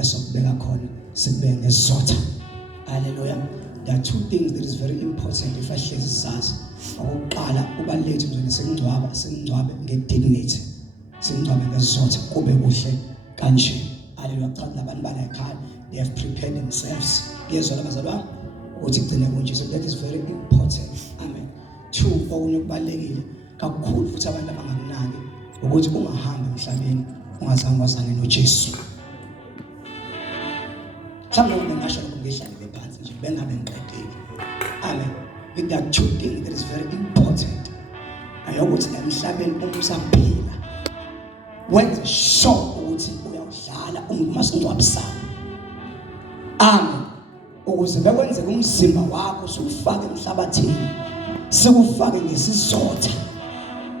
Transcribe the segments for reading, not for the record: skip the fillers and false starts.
esokubeka khona sikubeke ngesizotha. Hallelujah. There are two things that is very important if ahlezi sazi. Okokuqala ubalulekile nje singcwabe ngedignity. Singcwabe ngesizotha kube kuhle kanje. Hallelujah. Cha labantu bala ekhaya they have prepared themselves. Ngezwe labazalwane ukuthi kugcine kunje. So that is very important. Amen. Two, okunye kubalulekile kakhulu futhi abantu abangakunaki ukuthi ungahamba emhlabeni ungazange wazane noJesu. Mhlawumbe ngisho ngihlale phansi nje bengabe ngiqedile. Amen. But there are two things that is very important. Ayokuthi emhlabeni umsaphila wenze sure ukuthi uyawudlala umasingcwabisana. Amen. Ukuze bekwenzeke umzimba wakho sokufaka emhlabathini sikufake ngesizotha.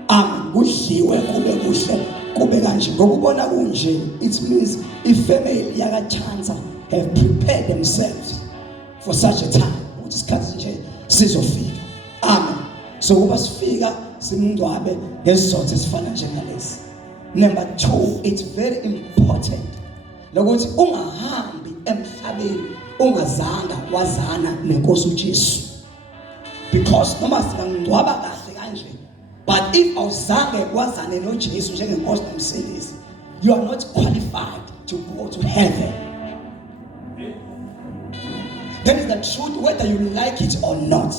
Amen. Kudliwe kube kuhle kube kanje ngokubona kunje it means ifamily yakaChanza have prepared themselves for such a time. Ukuthi isikhathi nje sizofika. Amen. So kuba sifika simngcwabe ngesizotha esifana njengalesi. Number 2, it's very important lokuthi ungahambi emhlabeni ungazanga wazana nenkosi uJesu. Because noma singangcwaba kahle kanje, but if awuzange wazane noJesu njengenkosi nomsindisi, you are not qualified to go to heaven. That is the truth whether you like it or not.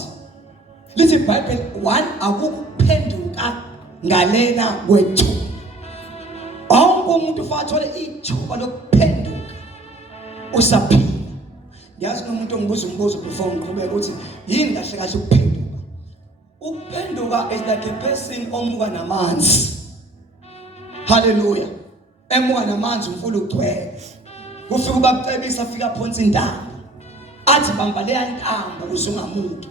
Little Bible 1 akukuphenduka ngalena kwethu. Onke umuntu ufathole ithuba lokuphenduka usaphila. Yazi nomuntu ongibuza umbuzo before ngiqhubeka ukuthi yini kahle kahle ukuphenduka. Ukuphenduka is like a person omuka namanzi. Hallelujah. Emuka namanzi umfula ugcwele. Kufika ubacebisa afika phonsi intambo. Athi bamba leya ntambo usungamuntu.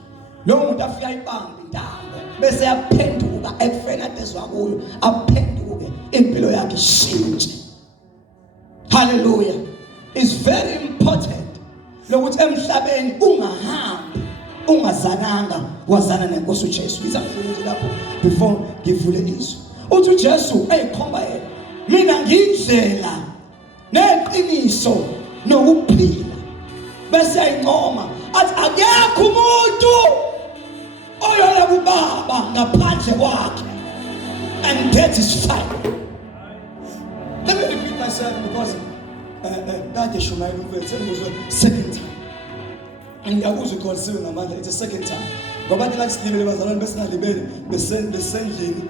Lo muntu afika ibamba intambo bese yaphenduka ekufeni adezwa kuyo aphenduke impilo yakhe ishintshe. Hallelujah. It's very important lokuthi emhlabeni ungahambi ungazananga wazana nenkosi uJesu. Ngizamfuna lapho before ngivule izwi. Uthi uJesu eyikhomba yena. Mina ngiyindlela neqiniso nokuphila. Bese ayincoma athi akekho umuntu oyola kubaba ngaphandle kwakhe. And that is fine. Let me repeat myself because that is Shumayi Mzobe second time. And ngiyakuzwa ukholisiwe ngamandla it's a second time. Ngoba ke lathi silibele bazalwane besingalibele besendlini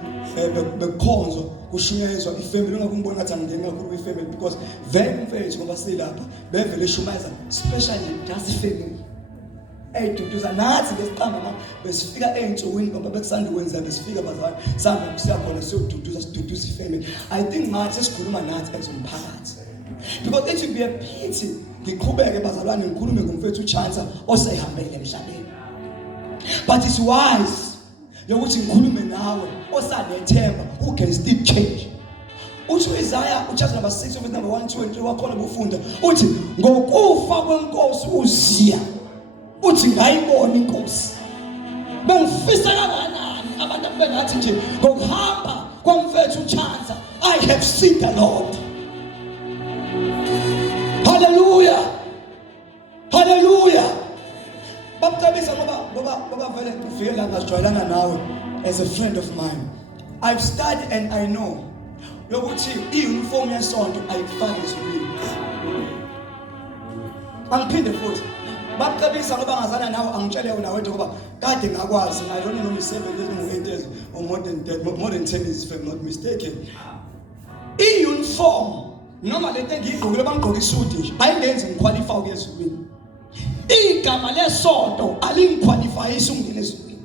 bekhonzo kushunyayezwa ifamily ungakumbona ngathi angene kakhulu kwifamily because very mfethu ngoba silapha bevele shumayiza especially just family. Duduza nathi ngesiqamba mama besifika einsukwini ngoba bekusanda ukwenza besifika bazalwane sihamba siyakhona siyoduduza siduduza ifamily. I think manje sesikhuluma nathi ezomphakathi. Because it would be a pity ngiqhubeke bazalwane ngikhulume ngomfethu uChanza osehambele emhlabeni. But it's wise yokuthi ngikhulume nawe osanethemba who can still change. Uthi Isaiah chapter number 6 verse number 1, 2 and 3 wakhona bufunda uthi ngokufa kwenkosi uZiya uthi ngayibona inkosi. Bengifisa kangakanani abantu bengathi nje ngokuhamba komfethu uChanza I have seen the Lord. Hallelujah. Hallelujah. Bamcebisa ngoba vele ufike la ngajwayelana nawe as a friend of mine. I've studied and I know yokuthi iuniform yesonto ayifaki ezulwini. Angiphinde futhi bamcebisa ngoba ngazana nawe angitshele wena wethu ngoba kade ngakwazi I don't know 7 years or 8 years or more than 10 years if I'm not mistaken. Iuniform noma lento engiyigqokile bangigqoka isuti nje ayingenzi ngiqualify ukuyezulwini. Igama lesonto alingiqualifyisi ukungena ezulwini.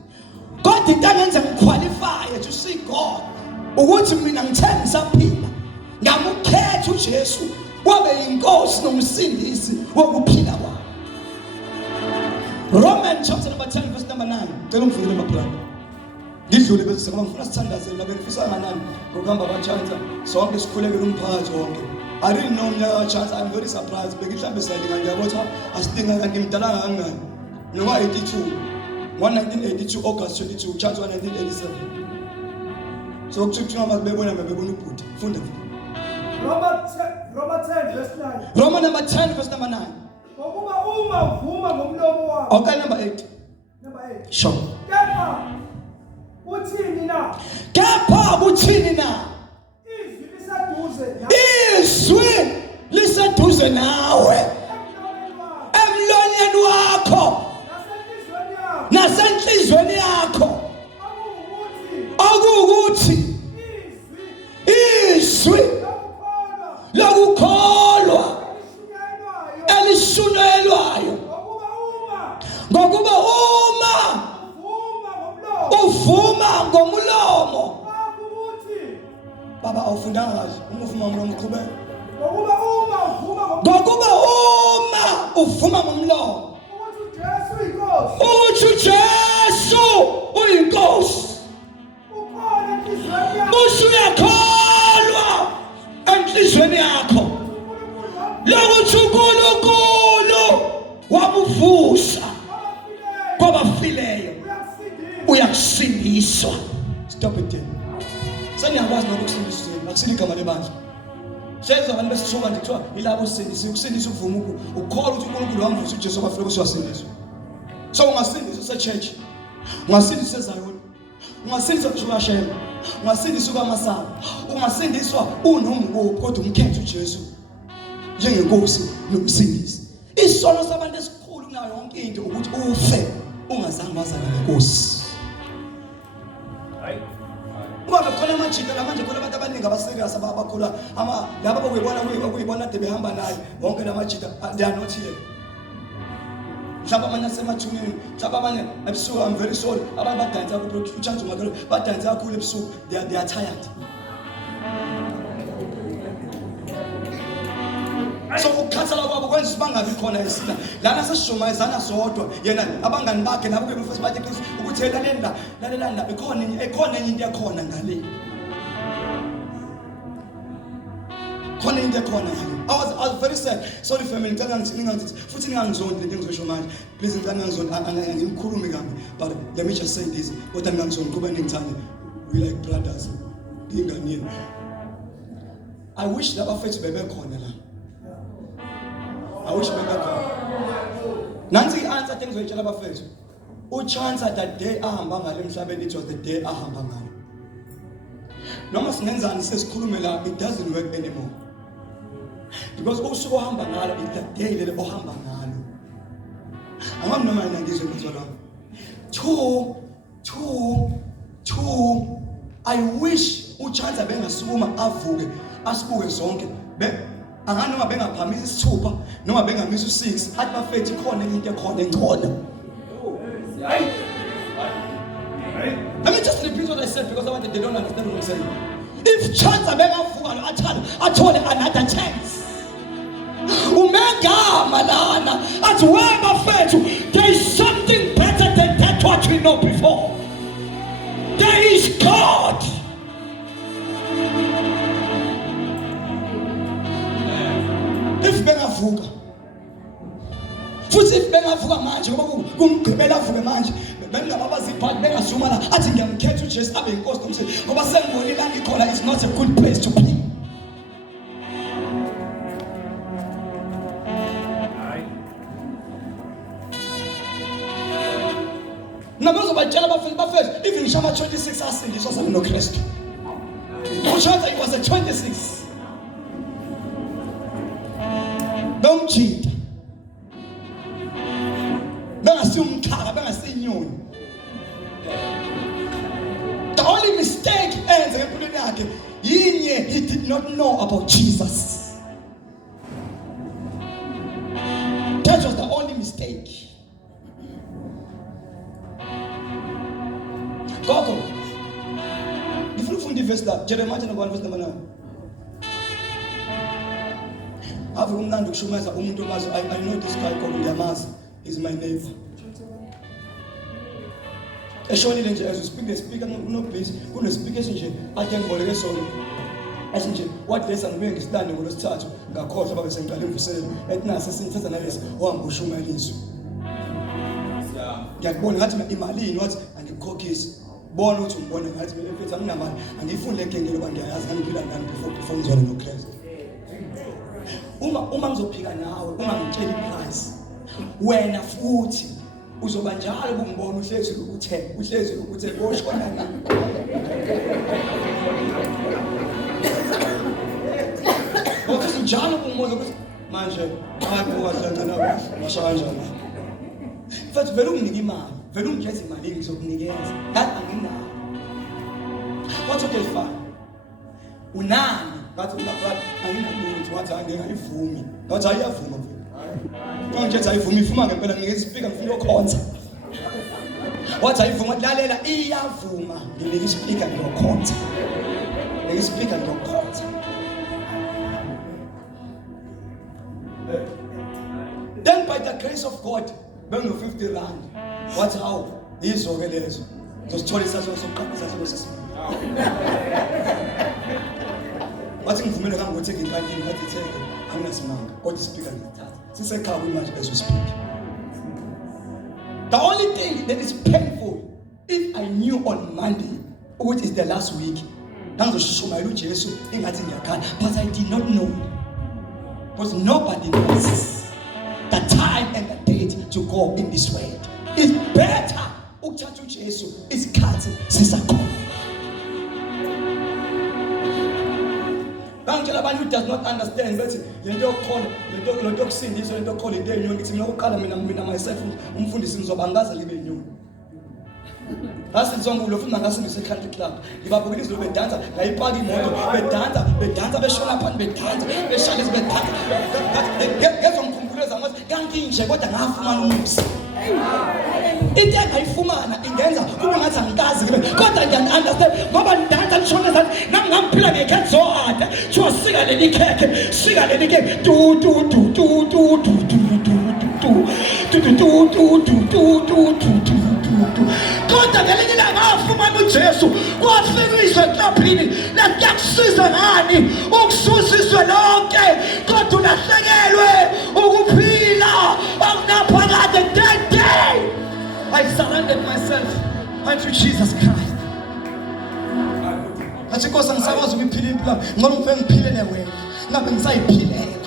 Kodwa into engenza ngiqualify to see God ukuthi mina ngithemba ngisaphila ngamukhetha uJesu wabe inkosi nomsindisi wokuphila kwami. Romans chapter number 10 verse number 9. Cela ungivulele amaplan. Ngidlule bese ngoba ngifuna sithandazele la benifisa kanani ngokuhamba kwaChanza sonke sikhulekele umphakathi wonke. I didn't know umnyaka kaChanza. I'm very surprised. Bekihlambe sayinga ngiyabotha asidinga kanti ngimdala kangangani. Noma 82. 1982 August 22 Chanza 1987. So kuthi uma bebona ubhuti funda. Romans Romans number 10 verse number 9. Okay, number 8. Sure. Kepha uthini na? Izwi liseduze nawe. Emlonyeni wakho. Nasenhlizweni yakho. Okuwukuthi izwi lokukholwa elishunyelwayo ngokuba uma uvuma ngomlomo baba awufundanga kahle uma uvuma ngomlomo uqhubeka ngokuba uma uvuma ngomlomo ukuthi uJesu uyinkosi usuyakholwa enhlizweni yakho lokuthi uNkulunkulu wamuvusa kwabafileyo uyakusindiswa. Stop it there. Saniyakwazi nokusindiswa akusini igama lebandla. Sheza abantu besithoka nje kuthiwa ilabo sindiswa ukusindiswa ukuvuma ukukholwa ukuthi uNkulunkulu wamvusa uJesu kwabafileyo usiyasindiswa. So ungasindiswa se-church, ungasindiswa eZayoni, ungasindiswa kuShema, ungasindiswa kwaMasango, ungasindiswa unomngoko kodwa umkhethe uJesu njengenkosi nomsindisi. Isono sabantu esikhulu kunayo yonke into ukuthi ufe ungazange wazana nenkosi. Ngoba khona amajita la manje khona abantu abaningi abaserious abakhula laba bakuyibona de behamba naye wonke lamajita they are not here. Mhlawumbe amanye asemathuneni, mhlawumbe amanye ebusuku I'm very sorry abantu badansa kakhulu uchange umakelo badansa kakhulu ebusuku they are tired. So ukukhathala kwabo kwenza bangabi khona esina lana sesishumayezana sodwa yena abangani bakhe nabo kuyimfesi bathi ukuthi lalela ekhona enye into yakhona ngale khona into yakhona ngale. I was very sad. Sorry family, ngicela ngingathi futhi ningangizonda lento engizosho manje. Please ngicela ngingazonda angikhulumi kabi, but let me just say this. Kodwa ningangizonda kuba ningithande. We like brothers. Ingane. I wish that bafethu bebe khona la. I wish we got that. Nancy answer things we tell about face. O chance that day ahamba ngale emhlabeni, it was the day ahamba ngalo. Noma sinenzani sesikhulume la, it doesn't work anymore. Because usuku ohamba ngalo is the day lele ohamba ngalo. Angam noma ngizwe ngizolo. Two. I wish uchance bengasukuma avuke asibuke zonke. Anganoma bengaphamisa isithupha noma bengamisa u6 athi bafethi khona into ekhona engcono. Let me just repeat what I said because I want they don't understand what I'm saying. If chance bengavuka lo athole another chance. Umegama lana athi weba fethu there is something better than that what we know before. There is God. If bengavuka futhi if bengavuka manje ngoba kumgqibela avuke manje bengababaziphathi bengasuma la athi ngiyamkhetha uJesu abe inkosi nomsebenzi ngoba sengibonile la ngikhona is not a good place to be. Nabazobatshela bafethu even ngishama 26 asindiswa sami noKristu. Ushada it was a 26. Bengijita bengasiyumthaka bengasinyoni. The only mistake enze empilweni yakhe yinye he did not know about Jesus. That was the only mistake. Gogo ngifuna ufunda verse la Jeremiah 1 verse number 9. Ave umnandi ukushumeza umuntu omazi. I know this guy called Ngiyamazi. He's my neighbor. Eshonile nje as we speak the speaker no place kune speaker nje athi ngiboleke sona. Asinje what lesson ngibuye ngisilande ngolosithathu ngakhohlwa babe sengiqala imvuselelo ethi nase sinithatha nalesi ohamba ushumayelizwe. Ngiyakubona ngathi imalini wathi angikukhokhisi. Bona uthi umbona ngathi mfethu anginamali angifunde enkengelo ba ngiyayazi ngiphila nani before ngizwane noKristu. uma ngizophika nawe, uma ngitshela iprice, wena futhi uzoba njalo ukungibona uhlezi ukuthe boshona nami. Ukuthi njalo ukungibona ukuthi manje hayibuka hlanza nawe ngisho kanjani. Futhi vele unginike imali, vele ungikhethe imali ngizokunikeza. Ngathi anginayo. Wathi okay fine. Unani? Ngathi unabrother anginalutho, wathi angingayivumi. Ngathi ayiyavuma mfowethu. Ngikhethe ayivumi, ifuma ngempela nginikeza ispeaker ngifuna ukukhonza. Wathi ayivuma, lalela iyavuma. Nginikeza ispeaker ngiyokhonza. Nginikeza ispeaker ngiyokhonza. Then by the grace of God, bengu 50 rand. What how? Izo ke lezo. Ngizothola isazo sokuqalisa sesibili. Wathi ngivumele kangokuthi ngikantini ngathi theke anginasimanga. Kodwa ispeaker ngithatha. Sisekhaya manje as we speak. The only thing that is painful, if I knew on Monday, which is the last week, ngizoshumayela uJesu ingathi ngiyakhala, but I did not know. Because nobody knows the time and the date to go in this world. It's better ukuthatha uJesu isikhathi sisakhona. Bangitshela abantu who does not understand but lento yokukhona, lento yokusindiswa, lento yokukhona into enyoni ngithi mina ukuqala mina myself umfundisi Mzobe angaze libe inyoni. Ngase ngizongulo futhi ngasindisa eCountry Club. Ngibabukile izolo bedansa, ngayipaka imoto, bedansa beshona phansi bedansa, beshaya bedansa. Ngezomkhumbulo ngathi kanti nje kodwa ngafumana umusa. Into engayifumana ingenza kube ngathi angikazi kodwa ngiya-understand ngoba ngidansa ngishona zathi nami ngamphila ngekhethi so hard. Kuthiwa sika leli khekhe tu kodwa ngelinye ilanga ngafumana uJesu wafikiswa eklaphini lakusiza ngani ukususiswe lonke kodwa ulahlekelwe ukuphila okunaphakade. That day I surrendered myself unto Jesus Christ. Athi Nkosi angisakwazi ukuyiphila impilo ngoba ngifike ngiphilele wena ngabe ngisayiphilela.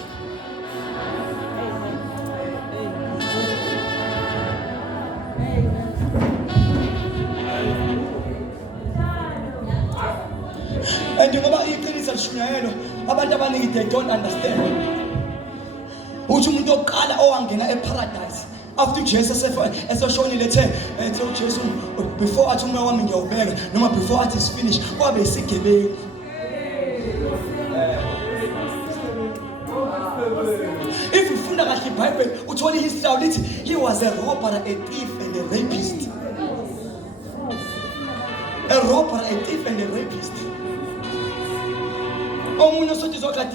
And ngoba iqiniso lishunyayelwa abantu abaningi they don't understand. Uthi umuntu oqala owangena eparadise after Jesus eseshonile ethe uJesu before athi umoya wami ngiyawubeka noma before athi is finished kwabe isigebengu. If you funda kahle iBhayibheli uthola ihistory lithi he was a robber, a thief and a rapist. A robber, a thief and a rapist. He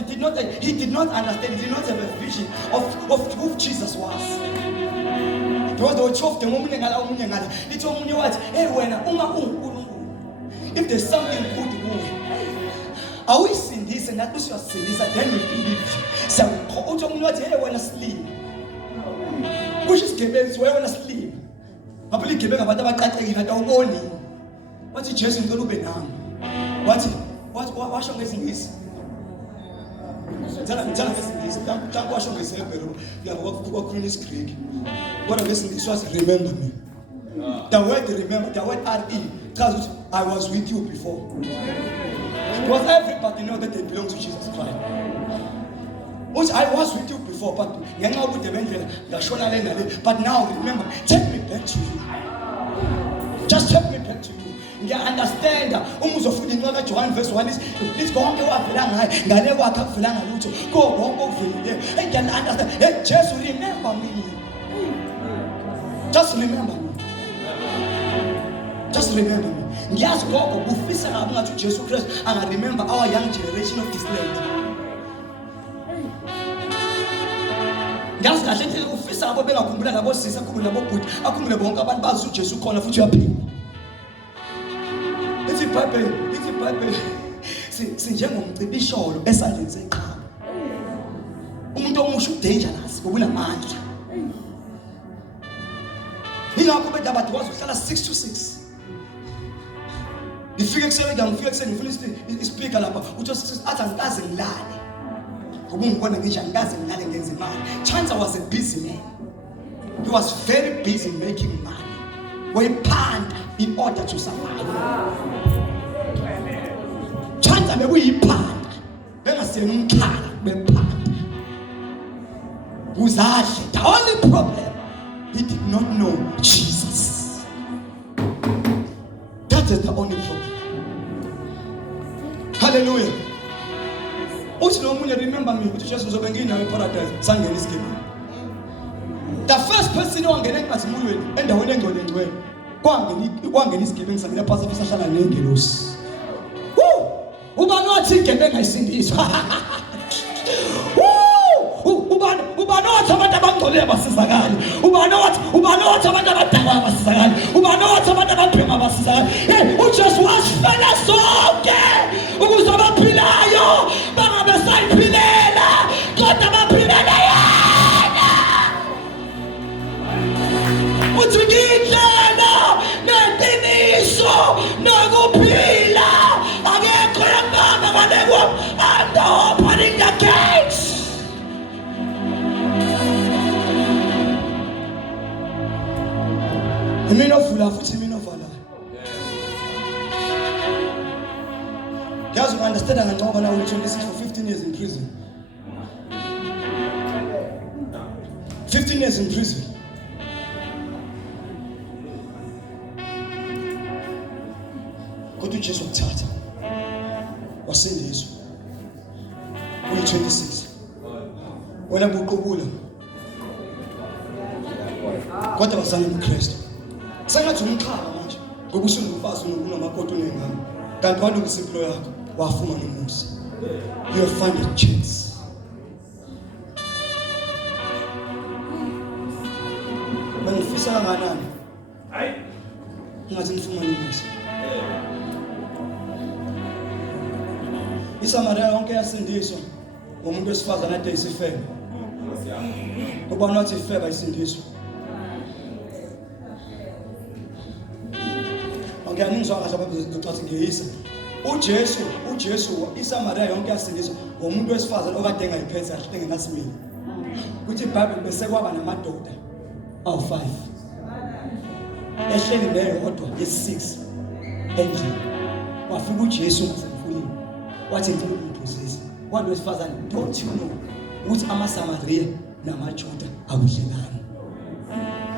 did not understand, he did not have a vision of who Jesus was. Because they were told if there's something good are we sin this and that is your sin this then we believe. So when asleep. Which is Quebec when asleep. I believe Quebec about the what is Jesus going to be now? What shall this? Tell this. Don't wash on myself, but you are walking this creek. What I'm listening to is remember me. The word remember, the word RE tells you I was with you before. Because everybody knows that they belong to Jesus Christ. Which I was with you before, but now remember, take me back to you. Just take me back to you. You understand umuzofunda incwadi kaJohn verse 1 is konke wavela ngaye ngane kwakhe akuvelanga lutho ko konke okuvelile. I can understand. Hey, just remember me. Just remember me. Just remember me. Ngiyazi gogo ufisa ngabe ngathi uJesu Christ anga remember our young generation of this land. Ngiyazi kahle ukuthi ufisa ngabo bengakhumbula nabo sisi akhumbule nabo bhuti akhumbule bonke abantu bazi uJesu khona futhi uyaphila. Ithi Bible sinjengomcibisholo esandleni seqhawe. Umuntu omusha udangerous ngokunamandla. Ingakho bethu abantu bazi ukuhlala 6 to 6. Ngifike kuseni ngifuna ispeaker lapha uthi athi angikaze ngilale. Chance was a busy man. He was very busy making money. We panned in order to survive. Chance we panned. Then I say, we panned. The only problem, he did not know Jesus. That is the only problem. Hallelujah. Remember me, NC Mzobe in paradise. The first person who angena emazimulweni endaweni engcwele kwangena isigebengu sangena phasi afisahlala nengelosi. Ubani wathi igebengu ayisindiswa. Ubani wathi abantu abangcolile basizakala. Ubani wathi abantu abadakwa basizakala. Ubani wathi abantu ababhema basizakala. uJesu wasifela sonke ukuze abaphilayo bangabe sayiphilela kodwa baphilela yena. Uthi ngindlela neqiniso nokuphila akekho yamama ngalekwa and opening the gates. Imini ovula futhi imini ovalayo. Guys, you understand that I'm now 26 for 15 years in prison. 15 years in prison. Kodwa uJesu wakuthatha wasindiswa. Uyi-26. Wena buqubula. Kodwa wasana noKristu. Sengathi umxhaka manje ngoba usungumfazi unomakoti unengane. Kanti walungisa impilo yakho wafumana umusa. You have found a chance. Manifisa kangakanani? Hayi. Ngathi ngifumana umusa. ISamaria yonke yasindiswa ngomuntu wesifazana ade isifebe. Ngoba nathi ifebe ayisindiswa. Ngiyangizwa kahle abazoxoxa ngiyisa. uJesu iSamaria yonke yasindiswa ngomuntu wesifazana okade engayiphethe kahle engenasimilo. Kuthi iBhayibheli bese kwaba namadoda awu5. Ehleli neyodwa yesi6 endlini. Wafika uJesu ngasemfuleni. Wathi ngifuna ukumphrosesa. Kwanto wesifazane, don't you know ukuthi amaSamaria namaJuda akudlelani?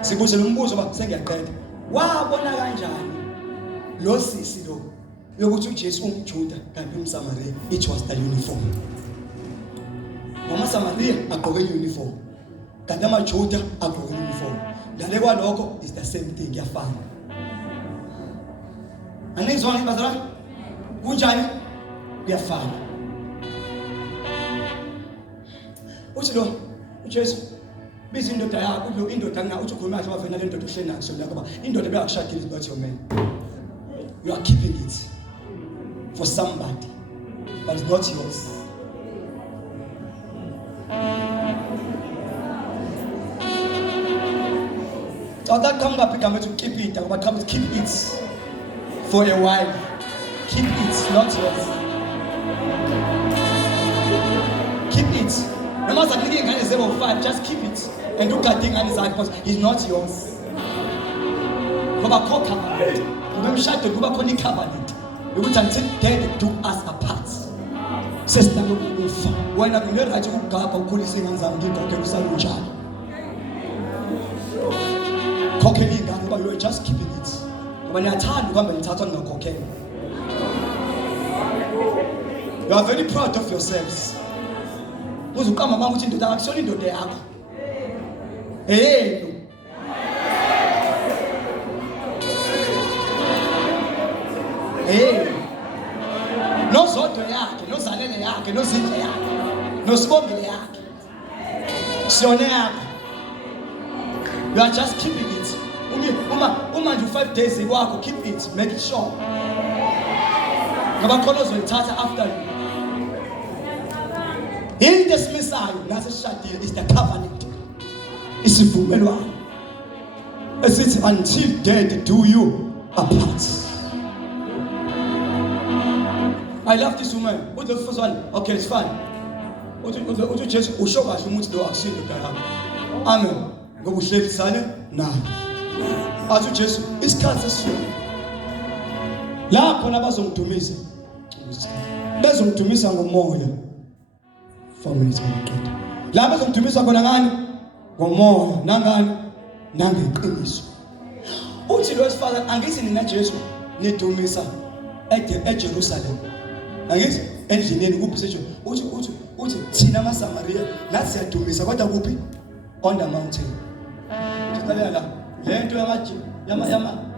Sibuze lo mbuzo ba sengiyaqeda. Wabona kanjani lo sisi lo yokuthi uJesu umJuda kanti umSamaria? It was the uniform. AmaSamaria agqoke uniform kanti amaJuda agqoke uniform. Ngale kwalokho is the same thing, kuyafana. Anizwa ngibazala kunjani? Kuyafana. Uthi lo uJesu biza indoda yakho, lo indoda ngina uthi ukhuluma kahle wavena le ndoda uhleli nayo sonke ngoba indoda beyakushadile is not your man. You are keeping it for somebody, but it's not yours. So that come back to keep it, but come to keep it for a while. Keep it, not yours. Keep it. No matter thinking and is able to just keep it and look at things and it's because it's not yours. Baba call covenant. Remember, shut the Baba call covenant. We would until death do us apart. Sister, when I'm not right to go up, I'll call you saying, I'm going to go to child. Cocaine, but you are just keeping it. When you're tired, you come and start on the cocaine. You are very proud of yourselves. Those who come among into the action into the act. Hey. Hey. No zoto yake, no salene yake, no zinde yake, no spomile yake. Sione yake. You are just keeping it. Uma do 5 days ago, keep it, make it sure. Ngoba colors will tata after you. In this Messiah, that's a shadil, is the covenant. It's a vumelwano. It's until death do you apart. I love this woman. What's the first one? Okay, it's fine. uthi Jesu usho kahle ukuthi lo akusiyo indoda. Amen. Ngoba uhlekisane naye. Athi Jesu isikhathi sesifika. La khona bazongidumisa. Bezongidumisa ngomoya. 4 minutes ngiqeda. La bezongidumisa khona ngani? Ngomoya, nangani? Nangeqiniso. Uthi lo sifazane angithi nina Jesu nidumisa eJerusalem. Angithi endleleni kuphi sejo uthi thina amaSamaria nathi siyadumisa kodwa kuphi? On the mountain. Sicela la lento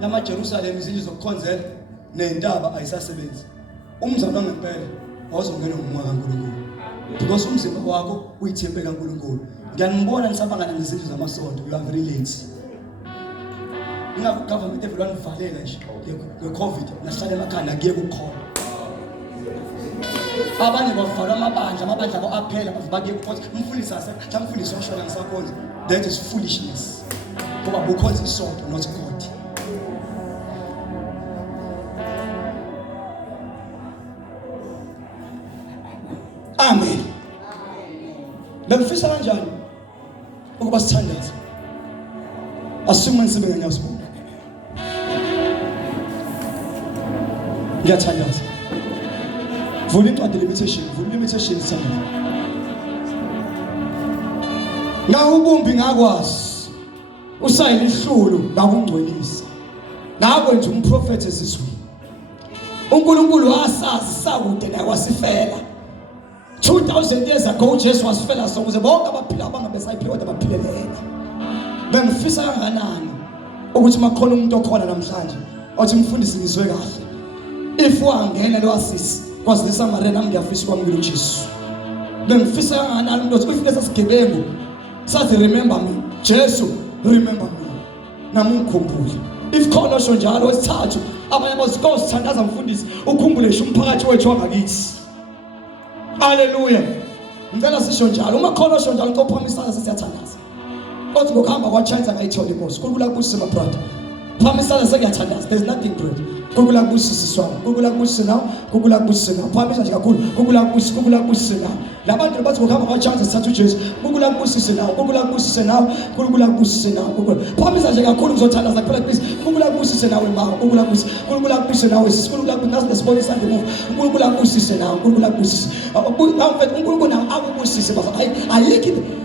yama Jerusalem izinto zokukhonzela nentaba ayisasebenzi. Umzamo ngempela awuzongena ngomoya kaNkulunkulu. Because umzimba wakho uyithembe kaNkulunkulu. Ngiyanibona nisabangana nezinto zamasonto, you are very late. Ingaku government everyone valela nje ngeCovid nahlala emakhaya kuye kukhona. Abanye bavala amabandla abo aphela bavuke ukuthi umfundisi mfundisi oshona ngisakhona. That is foolishness. Ngoba bukhonza isonto not God. Amen. Bengifisa kanjani ukuba sithandaze? Asuma ngisebenza ngiyasibona. Ngiyathandaza. Vula incwadi limitation sana. Ngawubumbi ngakwazi. Usayile ihlulu ngakungcwelisa. Ngakwenza umprofeti esizweni. uNkulunkulu wasazi sakude naye wasifela. 2000 years ago Jesus wasifela so ukuze bonke abaphila abangabesayiphila kodwa baphilele yena. Bengifisa kanganani ukuthi makhona umuntu okhona namhlanje othi mfundisi ngizwe kahle. If wangena lo asisi kwazisa Maria nami ngiyafisa kwamukela uJesu. Bengifisa kanganani umuntu othi ufike sesigebengu sathi remember me. Jesu remember me. Namukhumbule. If khona osho njalo wesithathu abanye bazosithandaza mfundisi ukhumbule nje umphakathi wethu wangakithi. Hallelujah. Ngicela sisho njalo uma khona osho njalo ucophamisa sesiyathandaza. Kodwa ngokuhamba kwaChina ngayithola inkosi. Kulula kusi my brother. Phamisana sekuyathandaza. There's nothing great. Kulula kusi siswami. Kulula kusi nawo. Kulula kusi nawo. Phamisa nje kakhulu. Kulula kusi nawo. Labantu bathi ngokuhamba kwaChina sithatha uJesu. Kulula kusi nawo. Kulula kusi nawo. Kulula kusi nawo. Phamisa nje kakhulu ngizothandaza kuphela please. Kulula kusi nawo mama. Kulula kusi nawo. Kulula kusi nawo sisibonisa ngemuva. Kulula kusi nawo. Kulula kusi. uNkulunkulu nawo akubusise bafa.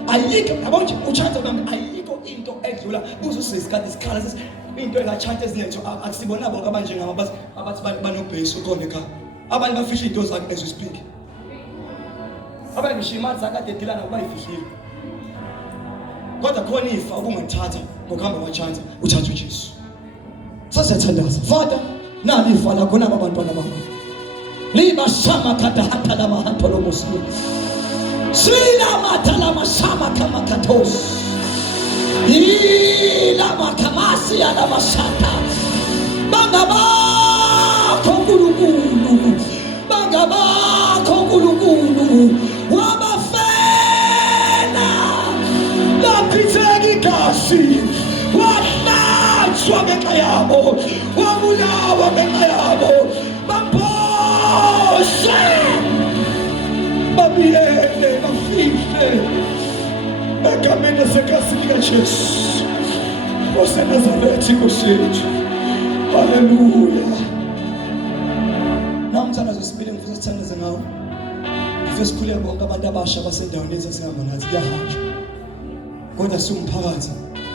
Ayikho yabona uChina bami ayikho into edlula uzusesikhathi isikhala into ekaChina ezinetho akusibona bonke abanje ngama abathi banobhesi ukhona ekhaya. Abanye bafihla into zakhe as we speak. Abanye ngisho imali zakade edilana kubayifihlile. Kodwa khona ifa okungathatha ngokuhamba kwaChina uthatha uJesu. Sasiyathandaza. Father, nali ifa lakho naba abantwana bakho. Liba shama kata hata la mahanto lo muslim. Sila matala mashama kama katos. Ila makamasi ya la mashata. Bangaba kongulugulu. Bangaba kongulugulu. Wabafena. La pitegi kasi. Wanachwa beka yabo. Wamulawa beka yabo. Bamboshe. Babiene, bafifle. Ekamene sekasinika Jesu. Ose Nazareti kushinji. Hallelujah. Namthanda zesibili ngifisa sithandaze ngawo. Ngifisa sikhuleke bonke abantu abasha basendaweni lethu sihamba nathi kuyahanjwa. Kodwa siwumphakathi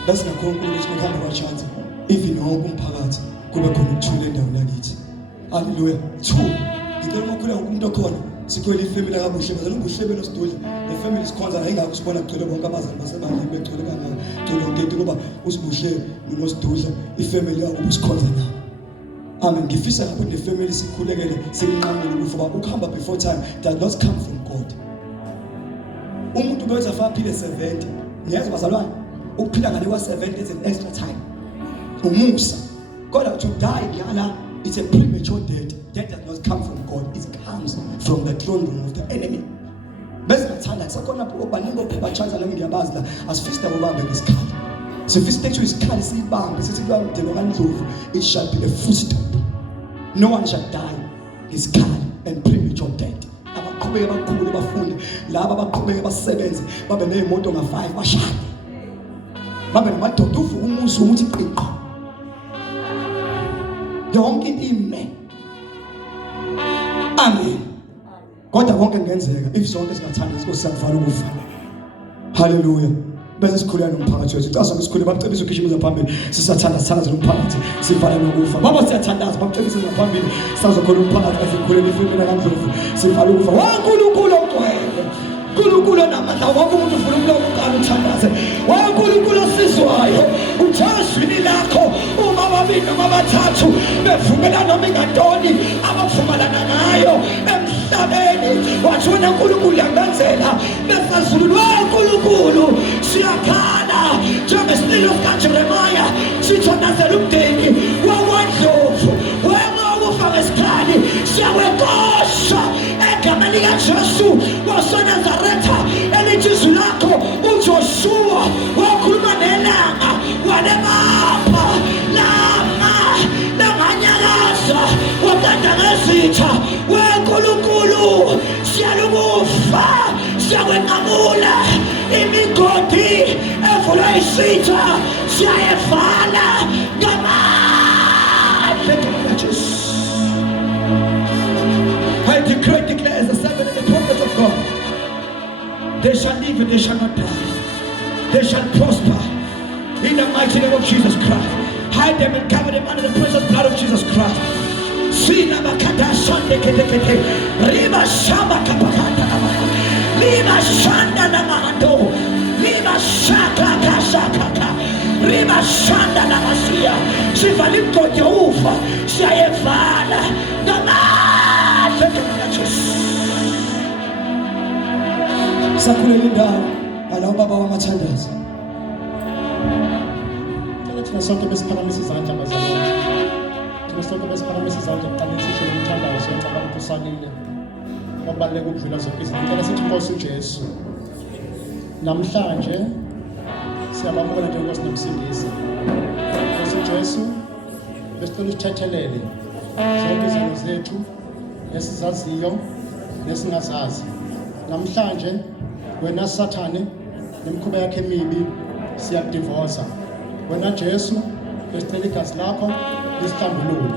bese nakhona uNkulunkulu ukuthi ngokuhamba kwaChina even wonke umphakathi kube khona ukuthula endaweni yakithi. Hallelujah. 2. Ngicela ukukhuleka umuntu okhona sikhwele ifamily kabuhle bazana ubuhlebe nosidudla le family sikhonza la ingakho sibona kugcwele bonke abazali basebandleni begcwele kangaka gcwele onke into ngoba usibuhle nosidudla ifamily yakho ubusikhonza na. Amen. Ngifisa lapho ne family sikhulekele sinqamule ukufa ba ukuhamba before time does not come from God. Umuntu benza fa phile 70 ngiyazi bazalwane ukuphila ngale kwa 70 is an extra time. Umusa kodwa to die ngala it's a premature death. Death does not come from God. It comes from the throne room of the enemy. Bese ngathanda sakhona obaningi ophephachaza nami ngiyabazi la asifista bobambe ngesikhali. Sifista ethu isikhali sibambe sithi kuya mdeno kaNdlovu it shall be a full stop. No one shall die ngesikhali and premature death. baqhubeke baqhubule bafunde, laba baqhubeke basebenze, babe nezimoto nga5 bashade. Babe namadoda uvuka umuzi ukuthi qiqo. Yonke into ime. Amen. Kodwa konke kungenzeka if sonke singathanda iNkosi sakuvala ukufa. Hallelujah. Bese sikhuleka nomphakathi wethu. Casa ngisikhuleka bacebisa ukugijimisa phambili. Sisathandaza nomphakathi. Sivala nokufa. Baba siyathandaza bacebisa ngaphambili. Sazokhona umphakathi asikhulele ifimela kaNdlovu. Sivala ukufa. WaNkulunkulu ogcwele. uNkulunkulu namandla wonke umuntu ufuna umlomo ukani uthandaze. WaNkulunkulu osizwayo. Uthashini lakho uma babili noma bathathu bevumela noma ingantoni abavumelana ngayo emhlabeni. Wathi wena uNkulunkulu yangenzela besazulu waNkulunkulu siyakhala njengesililo sikaJeremiah sithonazela umndeni wakwaNdlovu wema ukufa ngesikhali siyawekosha egameni likaJesu waseNazaretha elithi izwi lakho uJoshua wakhuluma nelanga walebapha lama langanyakaza waqeda ngezitha weNkulunkulu siyalukufa siyakwenqamula imigodi evulwa isitha siyayevala ngamandla kaJesu. I declare as the servant and the prophet of God, they shall live and they shall not die. They shall prosper in the mighty name of Jesus Christ. Hide them and cover them under the precious blood of Jesus Christ. Sina makata shande kete kete, riba shamba kapakata nama, riba shanda nama ando, riba shaka kashaka, riba shanda nama siya. Sivalimko Jehova, siyayevala nama. Sakhulele indawo ala ubaba wamathandaza. Thina sonke besiphakamise izandla bazalwane. Thina sonke besiphakamise izandla kuqala sisho umthandazo senza abantu usalile. Babaleka ukudlula zonke izinto. Ngicela sithi Nkosi uJesu. Namhlanje siyababona njengoNkosi nomsindisi. Nkosi uJesu, besicela usithethelele zonke izinto zethu esizaziyo nesingazazi. Namhlanje wena Sathane nemikhuba yakhe emibi siyakudivosa. Wena Jesu besicela igazi lakho lisihlambulule.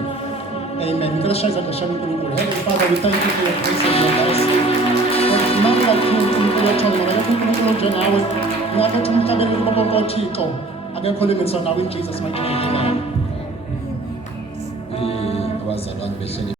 Amen. Ngicela shaya izandla shaya uNkulunkulu. Heavenly Father, we thank you for your grace and your mercy. Nami kakhulu uNkulunkulu wethu akekho uNkulunkulu njengawe. Ngiyakhetha umhlabeni kubo bonke oThixo. Akekho olinganiswa nawe in Jesus mighty name. Amen. Abazalwane behleli